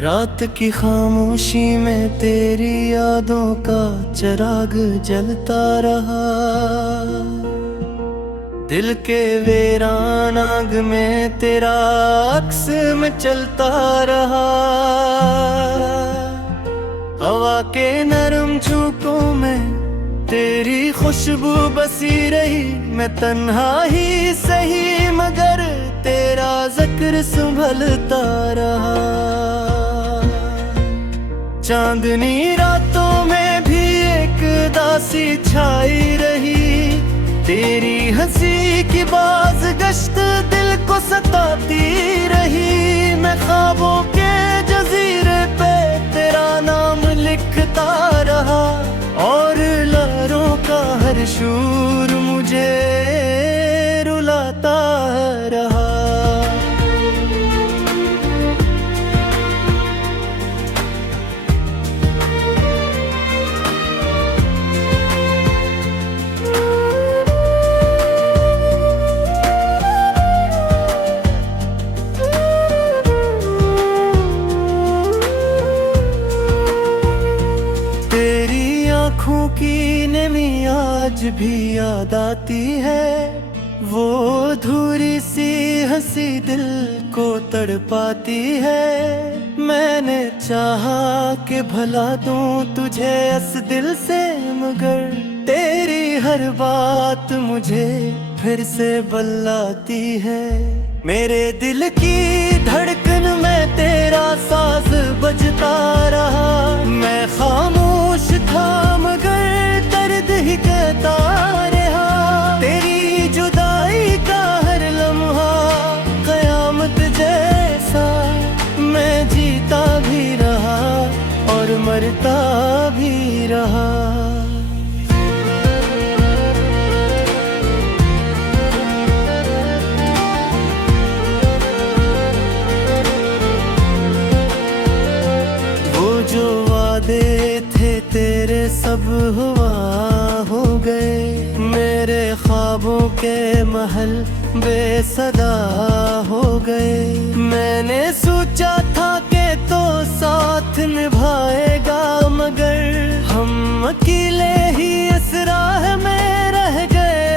रात की खामोशी में तेरी यादों का चिराग जलता रहा। दिल के वीरान आग में तेरा अक्स में चलता रहा। हवा के नरम झोंकों में तेरी खुशबू बसी रही। मैं तन्हा ही सही मगर तेरा जिक्र संभलता रहा। चांदनी रातों में भी एक दासी छाई रही। तेरी हंसी की बाज गश्त दिल को सताती रही। मैं ख्वाबों के जजीरे पे तेरा नाम लिखता रहा और लहरों का हर शूर मुझे रुलाता रहा। आँखों की नमी आज भी याद आती है। वो अधूरी सी हंसी दिल को तड़पाती है। मैंने चाहा कि भला दूं तुझे इस दिल से मगर तेरी हर बात मुझे फिर से बल्लाती है। मेरे दिल की धड़कन में तेरा साज बजता रहा। मैं खामोश था मगर दर्द ही कहता रहा। तेरी जुदाई का हर लम्हा कयामत जैसा। मैं जीता भी रहा और मरता भी रहा। जो वादे थे तेरे सब हुआ हो गए। मेरे ख्वाबों के महल बेसदा हो गए। मैंने सोचा था कि तो साथ निभाएगा मगर हम अकेले ही इस राह में रह गए।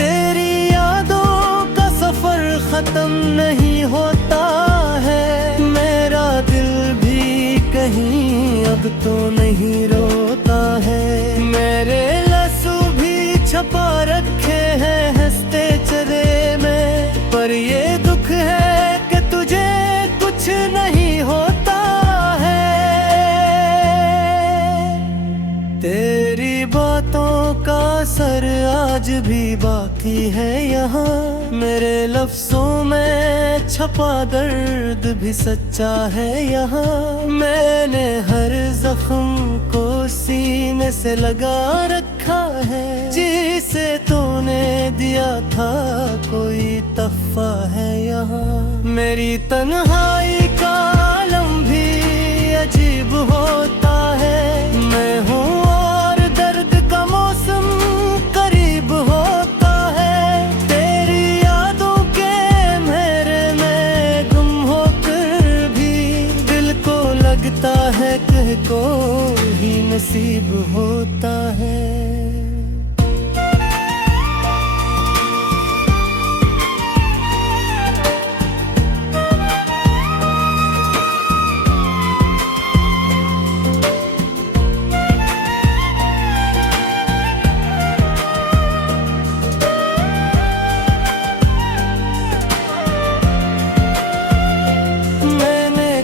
तेरी यादों का सफर खत्म नहीं होता है। मेरा दिल कहीं अब तो नहीं रोता है। मेरे लहसू भी छपा रखे हैं हंसते चले में। पर ये दुख है कि तुझे कुछ नहीं होता है। तेरी बातों का असर आज भी बाकी है यहाँ। मेरे लफ्जों में छपा दर्द भी सच्चा है यहाँ। मैंने हर जख्म को सीने से लगा रखा है। जिसे तूने दिया था कोई तहफा है यहाँ। मेरी तन्हाई का आलम भी अजीब होता है। मैं हूँ और दर्द का मौसम करीब होता है। तेरी यादों के मेरे में गुम होकर भी दिल को लगता है कि कोई ही नसीब होता है।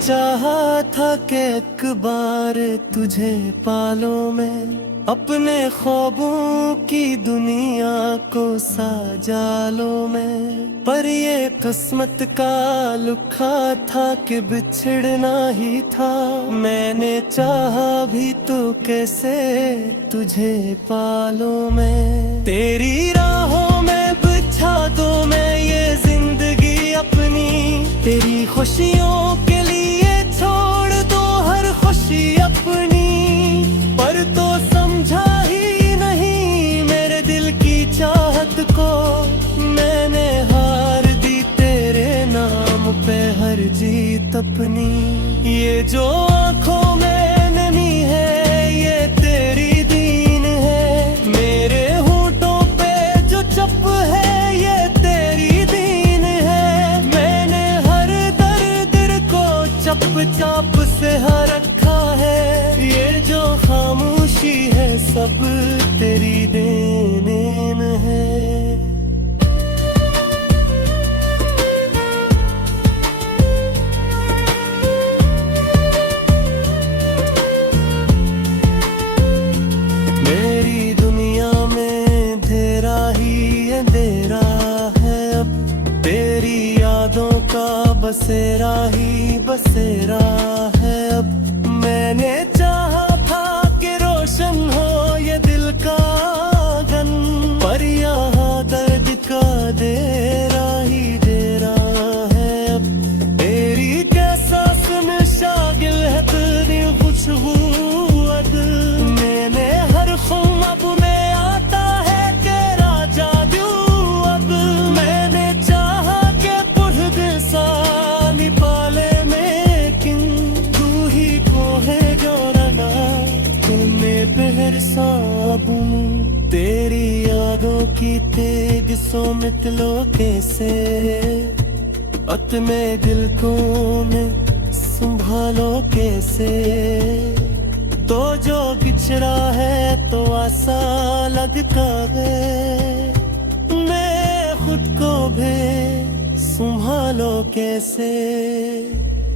चाहा था कि एक बार तुझे पालो मैं। अपने ख्वाबों की दुनिया को साजालो मैं। पर ये किस्मत का लुखा था कि बिछड़ना ही था। मैंने चाहा भी तो कैसे तुझे पालो मैं। तेरी राहों में बिछा दो मैं ये जिंदगी अपनी। तेरी खुशियों के लिए छोड़ दो हर खुशी अपनी। पर तो समझा ही नहीं मेरे दिल की चाहत को। मैंने हार दी तेरे नाम पे हर जीत अपनी। ये जो आँखों में नमी है ये तेरी दीन है, मेरे होठों पे जो चप है ये तेरी दीन है। मैंने हर दर्द को चप चाप से हर रखा है, ये जो खामोशी है सब तेरी देन है। मेरी दुनिया में अंधेरा ही अंधेरा है अब, तेरी यादों का बसेरा ही बसेरा है अब। मैंने चाहा था कि रोशन हो ये दिल का आंगन, पर यहाँ दर्द का डेरा ही डेरा है अब। तेरी कैसा सुन शागिल है तेरी खुशबू अद, मैंने हर ख्वाब में आता है कि राजा दूँ अब। मैंने चाहा कि पुरद साली पाले में किंग, तू ही को है जो रगा दिल में बहर साबुन। तेरी यादों की तेग सो मितलो कैसे अपने दिल को में संभालो कैसे। तो जो बिछड़ा है तो आसा लगता है, मैं खुद को भी संभालो कैसे।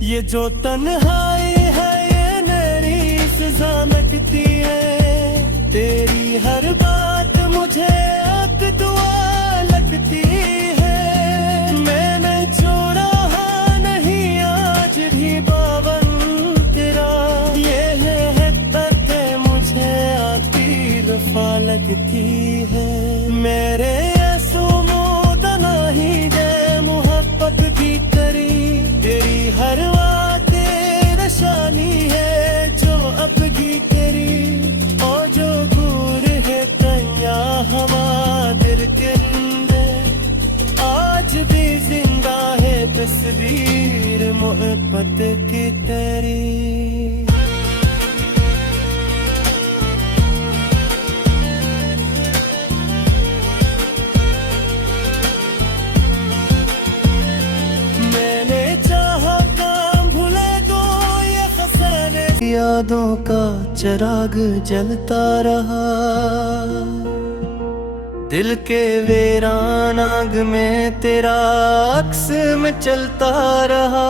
ये जो तन्हाई है ये नरी सजा लगती है, तेरी हर बात मुझे अब दुआ लगती है। मैंने छोड़ा नहीं आज भी बावन तेरा, ये है दर्द मुझे आपकी दफा लगती है। मेरे सुमोद नहीं गए मोहब्बत भी करी, तेरी हर बात निशानी है जो अब की तेरी। और जो दूर है तैया हवा दिल के अंदर, आज भी जिंदा है तस्वीर मोहब्बत की तेरी। यादों का चिराग जलता रहा, दिल के वीरान आग में तेरा अक्स में चलता रहा।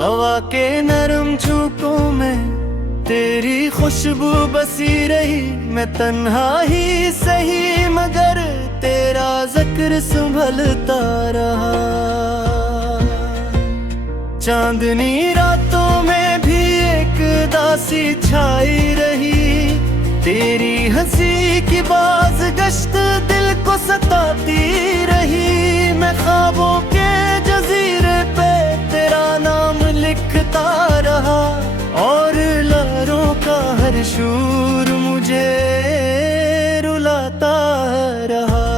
हवा के नरम झोंकों में तेरी खुशबू बसी रही, मैं तन्हा ही सही मगर तेरा जिक्र संभलता रहा। चांदनी रातों में भी एक दासी छाई रही, तेरी हंसी की बाज गश्त दिल को सताती रही। मैं ख्वाबों के जजीरे पे तेरा नाम लिखता रहा, और लहरों का हर शूर मुझे रुलाता रहा।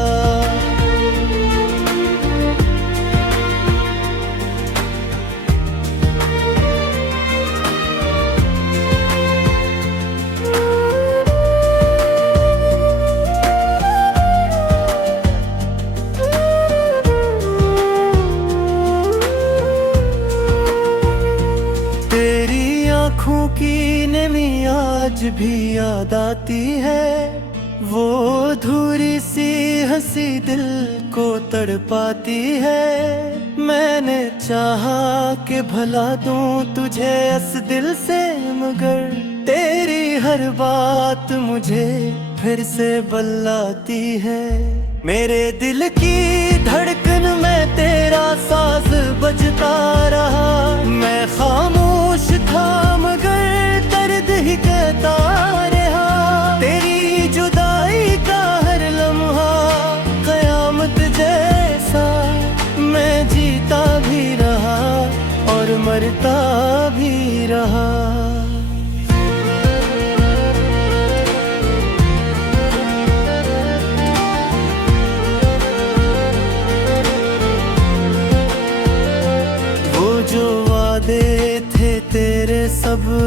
आँखों की नमी आज भी याद आती है, वो अधूरी सी हंसी दिल को तड़पाती है। मैंने चाहा कि भला दूं तुझे इस दिल से, मगर तेरी हर बात मुझे फिर से बल्लाती है। मेरे दिल की धड़कन में तेरा साज बजता रहा, मैं खामोश था मगर दर्द ही कहता रहा। तेरी जुदाई का हर लम्हा कयामत जैसा, मैं जीता भी रहा और मरता भी रहा।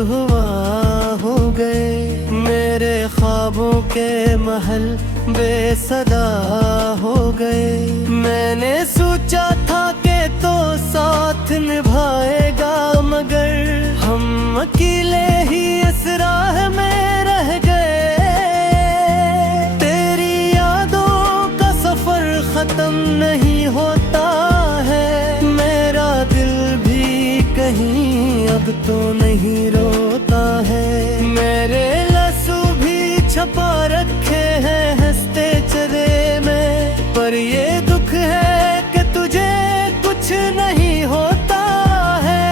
हुआ हो गए, मेरे ख्वाबों के महल बेसदा हो गए। मैंने सोचा था कि तो साथ निभाएगा, मगर हम अकेले ही इस राह में रह गए। तेरी यादों का सफर खत्म नहीं होता है, मेरा दिल भी कहीं अब तो नहीं रोता है। मेरे लहू भी छपा रखे हैं हंसते चेहरे में, पर ये दुख है कि तुझे कुछ नहीं होता है।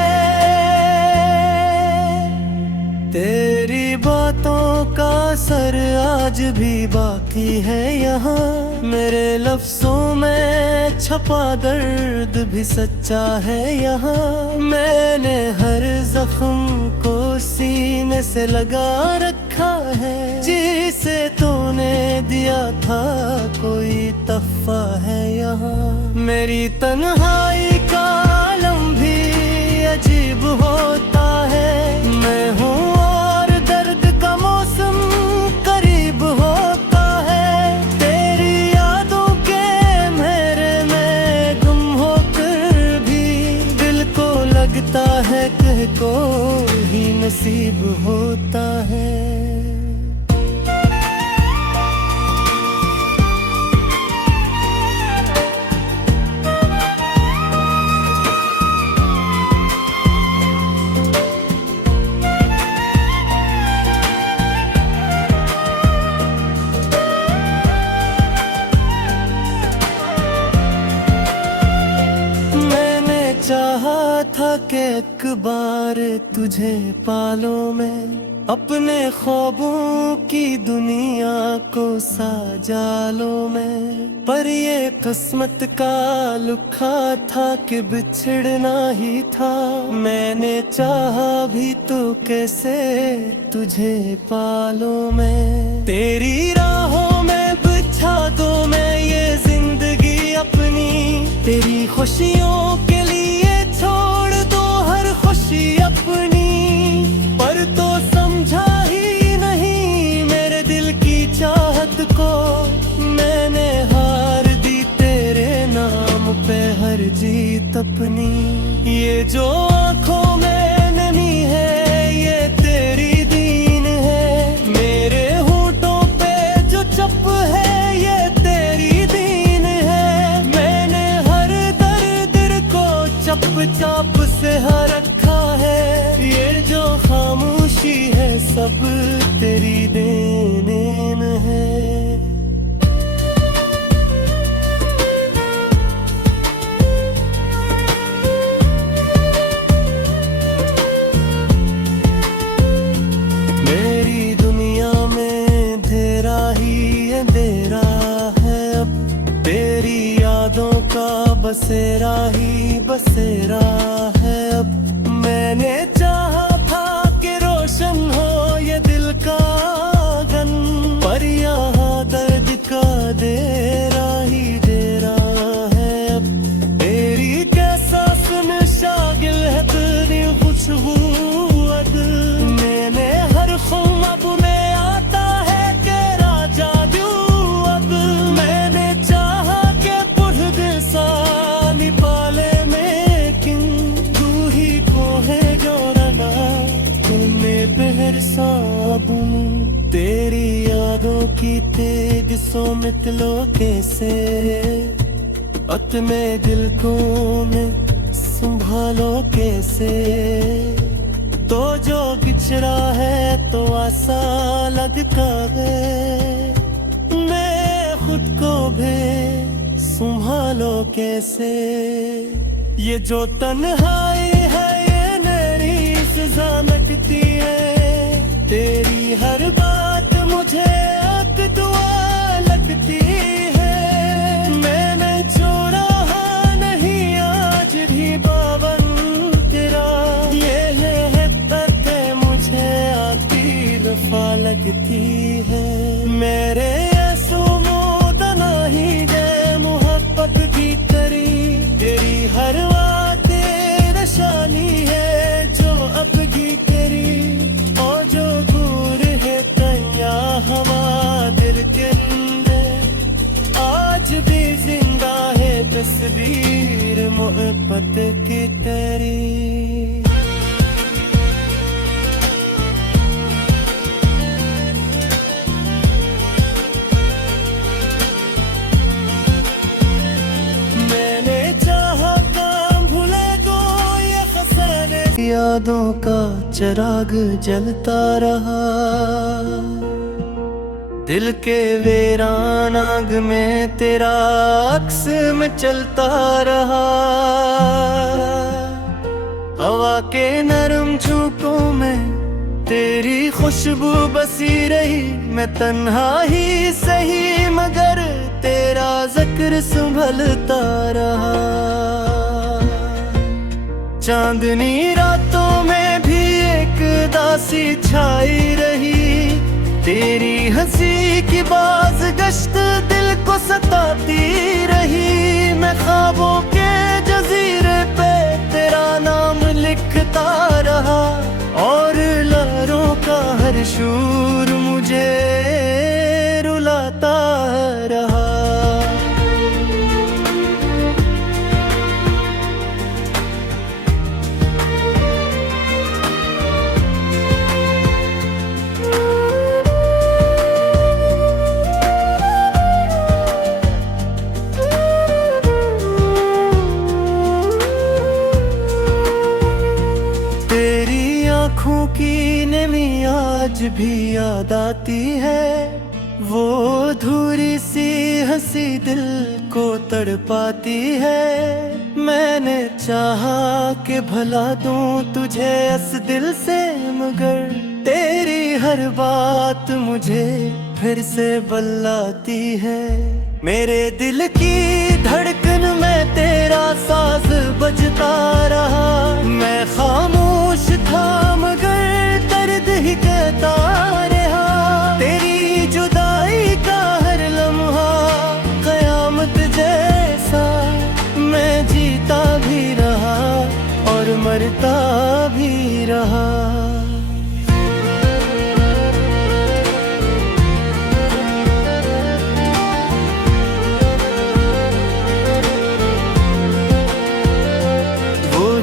तेरी बातों का असर आज भी बाकी है यहाँ, मेरे लफ्जों में छपा दर्द भी सच्चा है यहाँ। मैंने हर जख्म को सीने से लगा रखा है, जिसे तूने दिया था कोई तहफा है यहाँ। मेरी तन्हाई का आलम भी अजीब होता है, मैं हूँ और दर्द का मौसम करीब होता है। तेरी यादों के मेरे में गुम होकर भी दिल को लगता है कि कोई नसीब होता है। चाहा था कि एक बार तुझे पालूं मैं, अपने ख्वाबों की दुनिया को साजा लूं मैं। पर ये किस्मत का लुखा था कि बिछड़ना ही था, मैंने चाहा भी तो कैसे तुझे पालूं मैं। तेरी राहों में बिछा दो मैं ये जिंदगी अपनी, तेरी खुशियों के छोड़ दो हर खुशी अपनी। पर तो समझा ही नहीं मेरे दिल की चाहत को, मैंने हार दी तेरे नाम पे हर जीत अपनी। ये जो आँखों में नमी है ये तेरी दीन है, मेरे होठों पे जो चप है ये तेरी दीन है। मैंने हर दर्द को चप चाप से हर रखा है, ये जो खामोशी है सब तेरी देन है। मेरी दुनिया में अंधेरा ही अंधेरा है अब, तेरी यादों का बसेरा ही बसेरा है अब। मैंने चाहा था कि रोशन हो ये दिल का आंगन, पर यहाँ दर्द का डेरा ही डेरा है अब। तेरी कैसा सुन शागिल है तेरी खुशबू अद, मैंने हर ख्वाब में आता है कि राजा दूं अब। मैंने चाहा कि पुरदिल सा निपाले में किंग, तू ही को है जो रगा तुम्हें बहर साबुन। तेरी यादों की तेग सो मितलो कैसे अपने दिल को में संभालो कैसे। तो जो बिछड़ा है तो आसा लगता है, मैं खुद को भी संभालो कैसे। ये जो तन्हाई है ये मेरी सजा लगती है, तेरी हर बात मुझे एक दुआ लगती है। मैंने छोड़ा नहीं आज भी बावन तेरा, ये है तक मुझे आती दफा लगती है। मेरे आंसू ही गए मोहब्बत की तेरी हर बात निशानी है जो अब की तेरी। तस्वीर मोहब्बत की तेरी। मैंने चाहा काम भूले दो ये फसाने, यादों का चिराग जलता रहा, दिल के वीरान आग में तेरा अक्स में चलता रहा। हवा के नरम झोंकों में तेरी खुशबू बसी रही, मैं तन्हा ही सही मगर तेरा जिक्र संभलता रहा। चांदनी रातों में भी एक दासी छाई रही, तेरी हंसी की बाज गश्त दिल को सताती रही। मैं ख्वाबों के जजीरे पे तेरा नाम लिखता रहा, और लहरों का हर शूर मुझे रुलाता रहा। आँखों की नमी आज भी याद आती है, वो धूरी सी हंसी दिल को तड़पाती है। मैंने चाहा कि भला दूं तुझे इस दिल से, मगर तेरी हर बात मुझे फिर से बल्लाती है। मेरे दिल की धड़कन में तेरा साज बजता रहा, मैं खामोश था मगर दर्द ही कहता रहा। तेरी जुदाई का हर लम्हा कयामत जैसा, मैं जीता भी रहा और मरता भी रहा।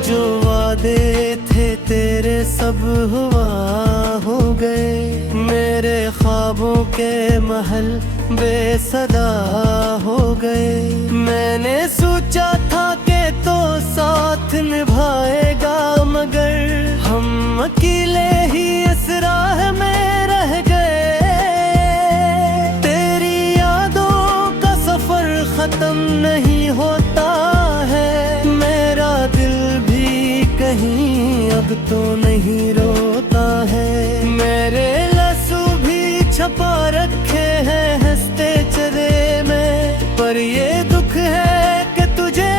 जो वादे थे तेरे सब हुआ हो गए, मेरे ख्वाबों के महल बेसदा हो गए। मैंने सोचा था कि तो साथ निभाएगा, मगर हम अकेले ही इस राह में रह गए। तेरी यादों का सफर खत्म नहीं होता है, मेरा दिल कहीं अब तो नहीं रोता है। मेरे लहसू भी छपा रखे हैं हंसते चेहरे में, पर ये दुख है कि तुझे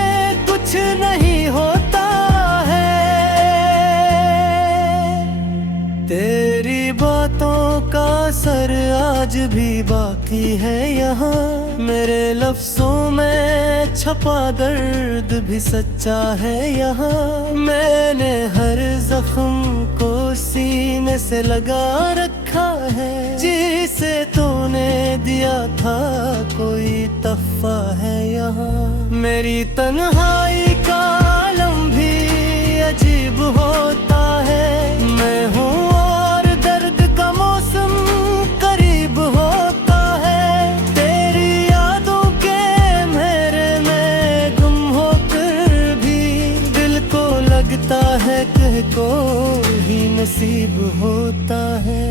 कुछ नहीं होता है। तेरी बातों का असर आज भी बाकी है यहाँ, मेरे लफ्जों में छपा दर्द भी सच्चा है यहाँ। मैंने हर जख्म को सीने से लगा रखा है, जिसे तूने दिया था कोई तहफा है यहाँ। मेरी तन्हाई का आलम भी अजीब होता है, मैं हूँ और दर्द का मौसम करीब होता है। तेरी यादों के मेरे में गुम होकर भी दिल को लगता है कि कोई ही नसीब होता है।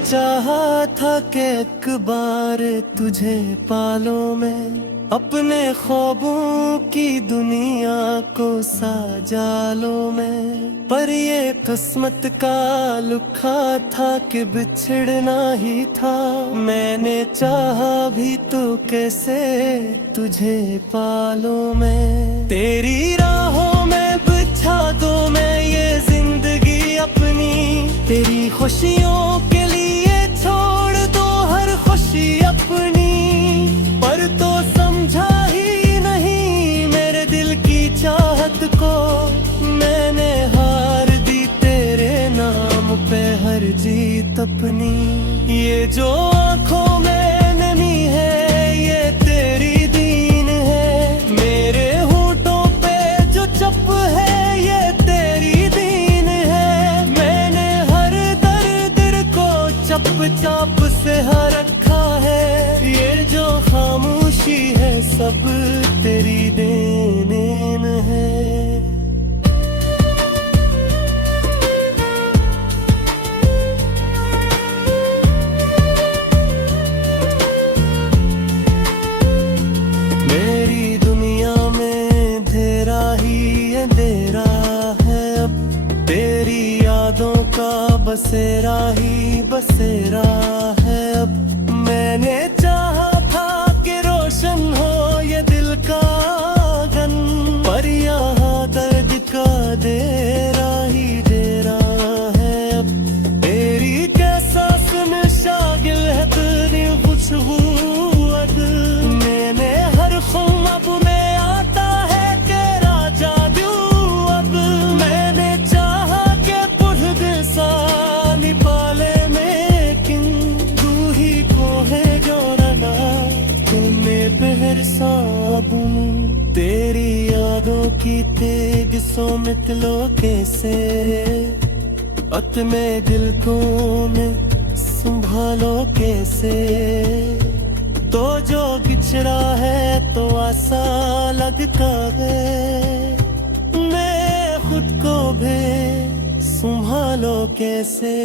चाहा था कि एक बार तुझे पालूं मैं, अपने ख्वाबों की दुनिया को साजा लूं मैं। पर ये किस्मत का लुखा था कि बिछड़ना ही था, मैंने चाहा भी तो कैसे तुझे पालूं मैं। तेरी राहों में बिछा दूं मैं ये जिंदगी अपनी, तेरी खुशियों के लिए छोड़ दो हर खुशी अपनी, पर तो समझा ही नहीं मेरे दिल की चाहत को। मैंने हार दी तेरे नाम पे हर जीत अपनी। ये जो आँखों में नमी है ये तेरी दीन है, मेरे होठों पे जो चप है ये तेरी दीन है। मैंने हर दर्द को चप चाप से हर रखा है, ये जो खामोशी है सब तेरी देन है। बसेरा ही बसेरा है अब। मैंने चाहा था कि रोशन हो ये दिल का आंगन, पर यहाँ दर्द का डेरा ही डेरा है अब। तेरी कैसा सुन शागिल है तेरी खुशबू अद, मैंने हर ख्वाब में आता है तेरा जादू अब। मैंने चाहा के पुढ़ दिसा तेरी यादों की तेग सो मितलो कैसे अत में दिल को में संभालो कैसे। तो जो बिछड़ा है तो आसा लगता है, मैं खुद को भी संभालो कैसे।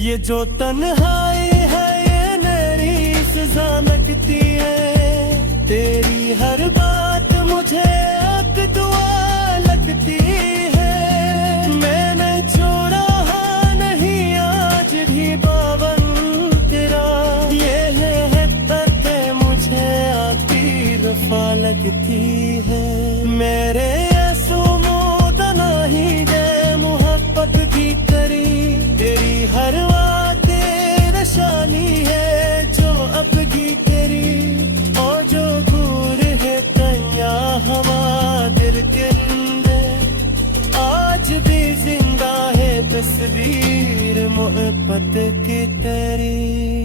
ये जो तन्हाई है ये मेरी सजा लगती है, तेरी हर बात मुझे अब दुआ लगती है। मैंने छोड़ा नहीं आज भी बावन तेरा, ये है तक मुझे आपकी वफा लगती है। मेरे ऐसो नहीं है मोहब्बत की करी, तेरी हर बात निशानी है जो अब की तेरी। और जो दूर है तन्या हवा दिल के अंदर, आज भी जिंदा है तस्वीर मोहब्बत की तेरी।